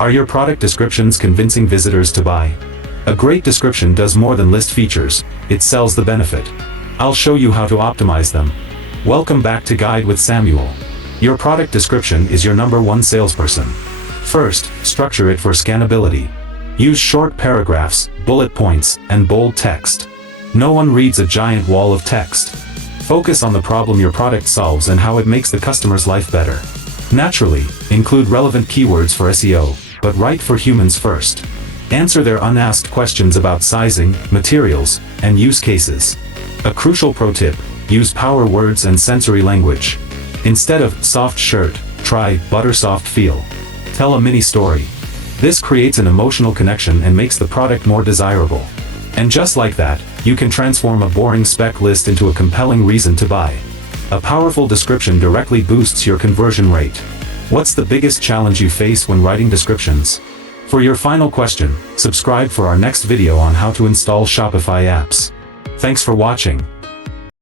Are your product descriptions convincing visitors to buy? A great description does more than list features, it sells the benefit. I'll show you how to optimize them. Welcome back to Guide with Samuel. Your product description is your #1 salesperson. First, structure it for scannability. Use short paragraphs, bullet points, and bold text. No one reads a giant wall of text. Focus on the problem your product solves and how it makes the customer's life better. Naturally, include relevant keywords for SEO, but write for humans first. Answer their unasked questions about sizing, materials, and use cases. A crucial pro tip, use power words and sensory language. Instead of soft shirt, try butter soft feel. Tell a mini story. This creates an emotional connection and makes the product more desirable. And just like that, you can transform a boring spec list into a compelling reason to buy. A powerful description directly boosts your conversion rate. What's the biggest challenge you face when writing descriptions? For your final question, subscribe for our next video on how to install Shopify apps. Thanks for watching.